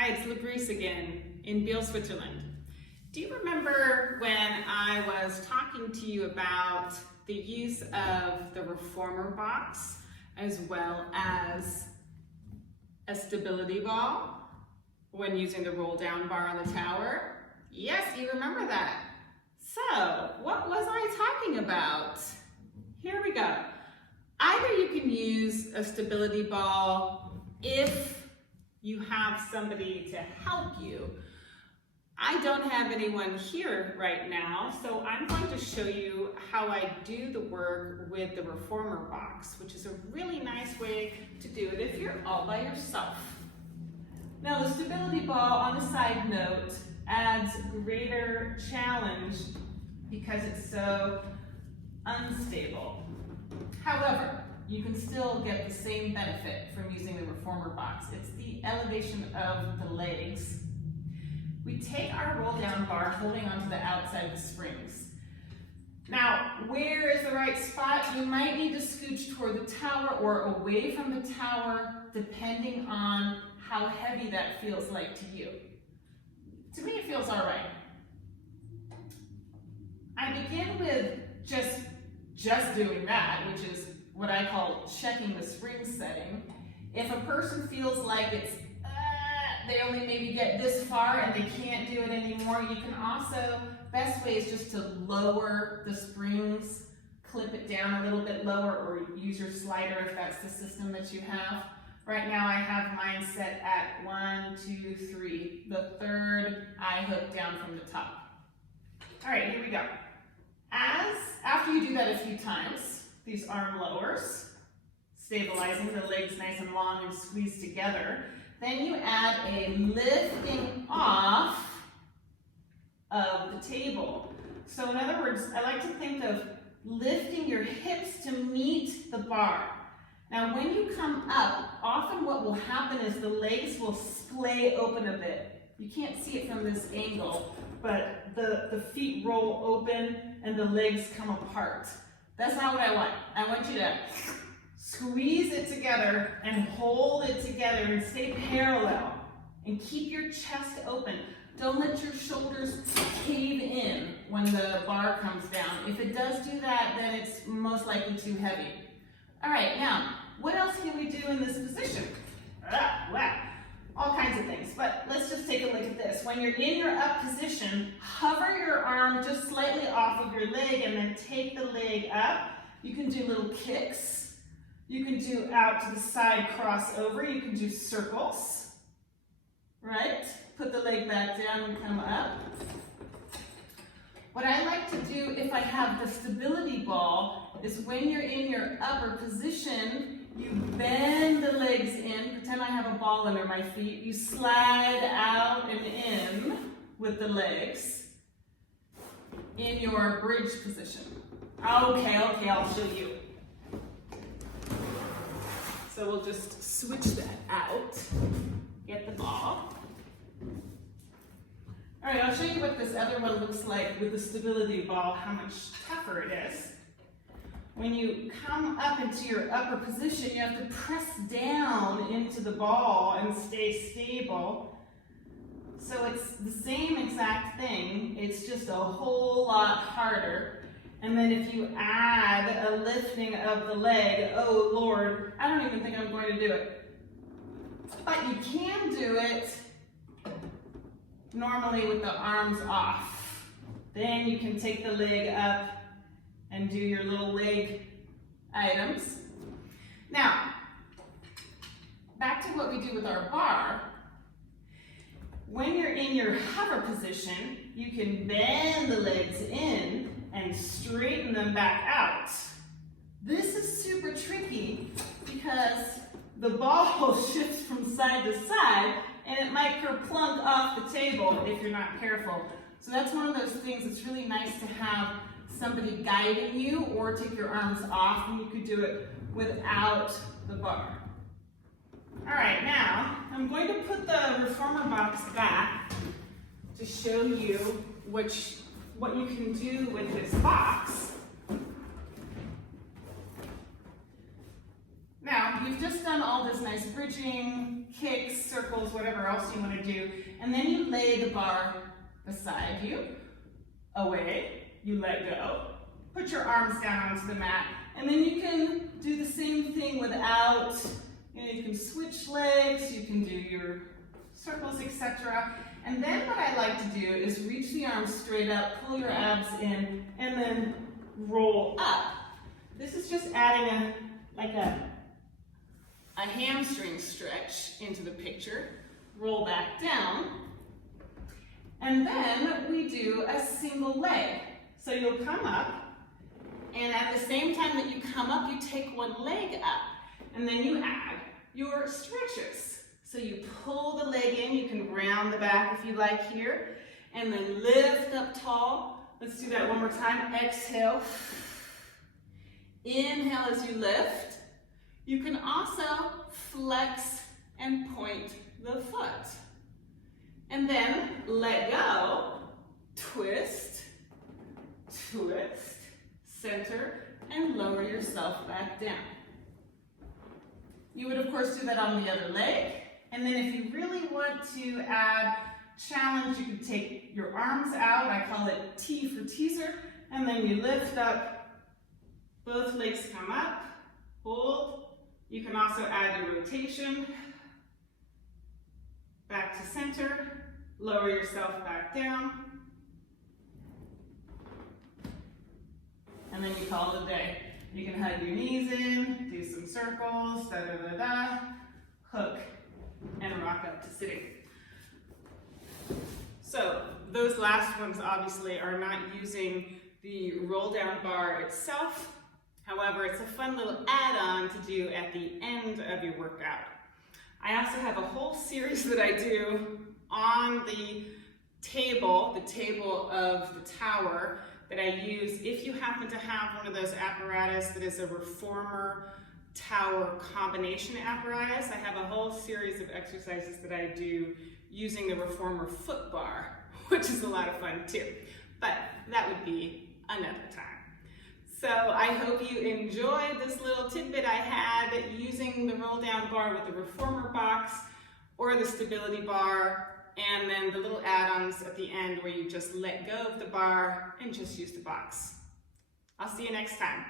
Hi, it's LaBriece again in Biel, Switzerland. Do you remember when I was talking to you about the use of the reformer box as well as a stability ball when using the roll down bar on the tower? Yes, you remember that. So, what was I talking about? Here we go. Either you can use a stability ball if you have somebody to help you. I don't have anyone here right now, so I'm going to show you how I do the work with the reformer box, which is a really nice way to do it if you're all by yourself. Now, the stability ball, on a side note, adds greater challenge because it's so unstable. However, you can still get the same benefit from using the reformer box. It's the elevation of the legs. We take our roll down bar holding onto the outside of the springs. Now, where is the right spot? You might need to scooch toward the tower or away from the tower, depending on how heavy that feels like to you. To me, it feels all right. I begin with just doing that, which is what I call checking the spring setting. If a person feels like it's they only maybe get this far and they can't do it anymore, you can also, best way is just to lower the springs, clip it down a little bit lower, or use your slider if that's the system that you have. Right now I have mine set at 1, 2, 3. The third I hook down from the top. All right, here we go. After you do that a few times, these arm lowers, stabilizing the legs nice and long and squeezed together. Then you add a lifting off of the table. So in other words, I like to think of lifting your hips to meet the bar. Now when you come up, often what will happen is the legs will splay open a bit. You can't see it from this angle, but the feet roll open and the legs come apart. That's not what I want. I want you to squeeze it together and hold it together and stay parallel and keep your chest open. Don't let your shoulders cave in when the bar comes down. If it does do that, then it's most likely too heavy. All right, now, what else can we do in this position? Wow, all kinds of things, but let's just take a look at this. When you're in your up position, hover your arm just slightly off of your leg and then take the leg up. You can do little kicks. You can do out to the side crossover. You can do circles, right? Put the leg back down and come up. What I like to do if I have the stability ball is when you're in your upper position, you bend the legs in. Pretend I have a ball under my feet. You slide out and in with the legs in your bridge position. Okay, I'll show you. So we'll just switch that out, get the ball. All right, I'll show you what this other one looks like with the stability ball, how much tougher it is. When you come up into your upper position, you have to press down into the ball and stay stable. So it's the same exact thing, it's just a whole lot harder. And then if you add a lifting of the leg, oh Lord, I don't even think I'm going to do it. But you can do it normally with the arms off. Then you can take the leg up and do your little leg items. Now, back to what we do with our bar. When you're in your hover position, you can bend the legs in and straighten them back out. This is super tricky because the ball shifts from side to side and it might kerplunk off the table if you're not careful. So that's one of those things that's really nice to have somebody guiding you, or take your arms off and you could do it without the bar. All right, now I'm going to put the reformer box back to show you what you can do with this box. Now, you've just just done all this nice bridging, kicks, circles, whatever else you want to do, and then you lay the bar beside you, away, you let go, put your arms down onto the mat, and then you can do the same thing without, you can switch legs, you can do your circles, etc. And then what I like to do is reach the arms straight up, pull your abs in, and then roll up. This is just adding a hamstring stretch into the picture. Roll back down. And then we do a single leg. So you'll come up, and at the same time that you come up, you take one leg up, and then you add your stretches. So you pull the leg in, you can round the back if you like here, and then lift up tall. Let's do that one more time. Exhale. Inhale as you lift. You can also flex and point the foot. And then let go, twist, twist, center, and lower yourself back down. You would of course do that on the other leg. And then if you really want to add challenge, you can take your arms out. I call it T for teaser. And then you lift up, both legs come up, hold. You can also add your rotation. Back to center, lower yourself back down. And then you call it a day. You can hug your knees in, do some circles, da-da-da-da, hook, and rock up to sitting. So those last ones obviously are not using the roll down bar itself. However, it's a fun little add-on to do at the end of your workout. I also have a whole series that I do on the table of the tower, that I use if you happen to have one of those apparatus that is a reformer tower combination apparatus. I have a whole series of exercises that I do using the reformer foot bar, which is a lot of fun too. But that would be another time. So I hope you enjoyed this little tidbit I had using the roll down bar with the reformer box or the stability bar, and then the little add-ons at the end where you just let go of the bar and just use the box. I'll see you next time.